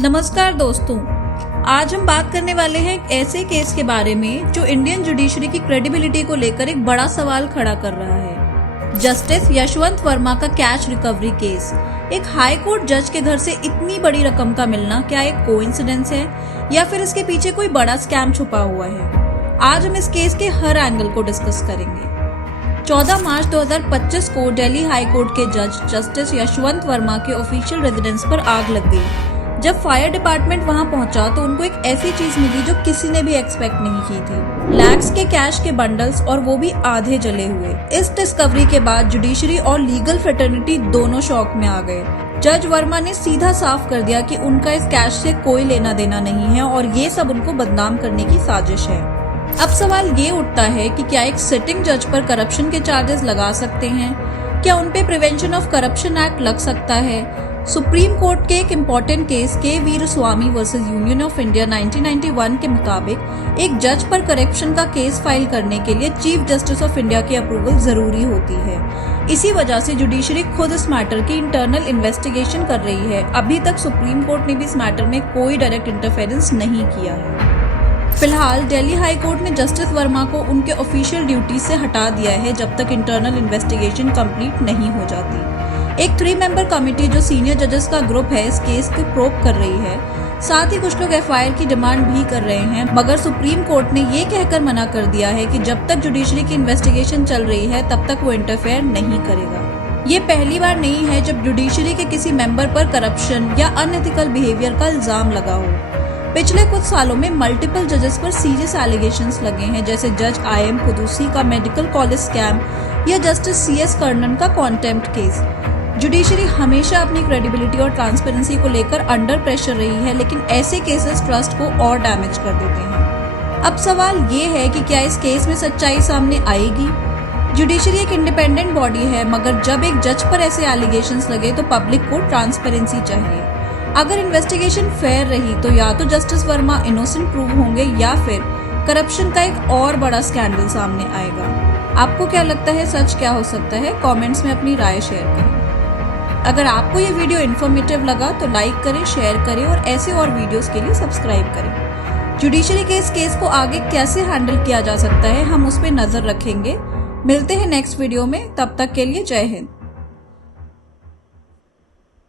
नमस्कार दोस्तों, आज हम बात करने वाले हैं एक ऐसे केस के बारे में जो इंडियन जुडिशरी की क्रेडिबिलिटी को लेकर एक बड़ा सवाल खड़ा कर रहा है। जस्टिस यशवंत वर्मा का कैश रिकवरी केस। एक हाई कोर्ट जज के घर से इतनी बड़ी रकम का मिलना क्या एक कोइंसिडेंस है या फिर इसके पीछे कोई बड़ा स्कैम छुपा हुआ है? आज हम इस केस के हर एंगल को डिस्कस करेंगे। 14 मार्च 2025 को दिल्ली हाई कोर्ट के जज जस्टिस यशवंत वर्मा के ऑफिशियल रेजिडेंस पर आग लग गई। जब फायर डिपार्टमेंट वहां पहुंचा तो उनको एक ऐसी चीज मिली जो किसी ने भी एक्सपेक्ट नहीं की थी। लैक्स के कैश के बंडल्स, और वो भी आधे जले हुए। इस डिस्कवरी के बाद जुडिशरी और लीगल फ्रेटर्निटी दोनों शॉक में आ गए। जज वर्मा ने सीधा साफ कर दिया कि उनका इस कैश से कोई लेना देना नहीं है और ये सब उनको बदनाम करने की साजिश है। अब सवाल ये उठता है कि क्या एक सिटिंग जज पर करप्शन के चार्जेस लगा सकते हैं? क्या उनपे प्रिवेंशन ऑफ करप्शन एक्ट लग सकता है? सुप्रीम कोर्ट के एक इम्पोर्टेंट केस के Veeraswami versus union of India 1991 के मुताबिक एक जज पर करप्शन का केस फाइल करने के लिए चीफ जस्टिस ऑफ इंडिया की अप्रूवल जरूरी होती है। इसी वजह से जुडिशरी खुद इस मैटर की इंटरनल इन्वेस्टिगेशन कर रही है। अभी तक सुप्रीम कोर्ट ने भी इस मैटर में कोई डायरेक्ट इंटरफेरेंस नहीं किया है। फिलहाल दिल्ली हाई कोर्ट ने जस्टिस वर्मा को उनके ऑफिशियल ड्यूटी से हटा दिया है जब तक इंटरनल इन्वेस्टिगेशन कंप्लीट नहीं हो जाती। एक 3 मेंबर कमेटी जो सीनियर जजेस का ग्रुप है इस केस को प्रोब कर रही है। साथ ही कुछ लोग एफआईआर की डिमांड भी कर रहे हैं, मगर सुप्रीम कोर्ट ने ये कहकर मना कर दिया है कि जब तक जुडिशरी की इन्वेस्टिगेशन चल रही है तब तक वो इंटरफेयर नहीं करेगा। ये पहली बार नहीं है जब जुडिशरी के किसी मेंबर पर करप्शन या अनएथिकल बिहेवियर का इल्जाम लगा हो। पिछले कुछ सालों में मल्टीपल जजेस पर सीरियस एलिगेशंस लगे हैं, जैसे जज IM कुदूसी का मेडिकल कॉलेज स्कैम या जस्टिस CS कर्णन का कॉन्टेम्प्ट केस। जुडिशरी हमेशा अपनी क्रेडिबिलिटी और ट्रांसपेरेंसी को लेकर अंडर प्रेशर रही है, लेकिन ऐसे केसेस ट्रस्ट को और डैमेज कर देते हैं। अब सवाल ये है कि क्या इस केस में सच्चाई सामने आएगी? जुडिशरी एक इंडिपेंडेंट बॉडी है, मगर जब एक जज पर ऐसे एलिगेशंस लगे तो पब्लिक को ट्रांसपेरेंसी चाहिए। अगर इन्वेस्टिगेशन फेयर रही तो या तो जस्टिस वर्मा इनोसेंट प्रूव होंगे या फिर करप्शन का एक और बड़ा स्कैंडल सामने आएगा। आपको क्या लगता है, सच क्या हो सकता है? कमेंट्स में अपनी राय शेयर करें। अगर आपको ये वीडियो इन्फॉर्मेटिव लगा तो लाइक करें, शेयर करें और ऐसे और वीडियोस के लिए सब्सक्राइब करें। जुडिशरी के इस केस को आगे कैसे हैंडल किया जा सकता है, हम उस पर नजर रखेंगे। मिलते हैं नेक्स्ट वीडियो में, तब तक के लिए जय हिंद।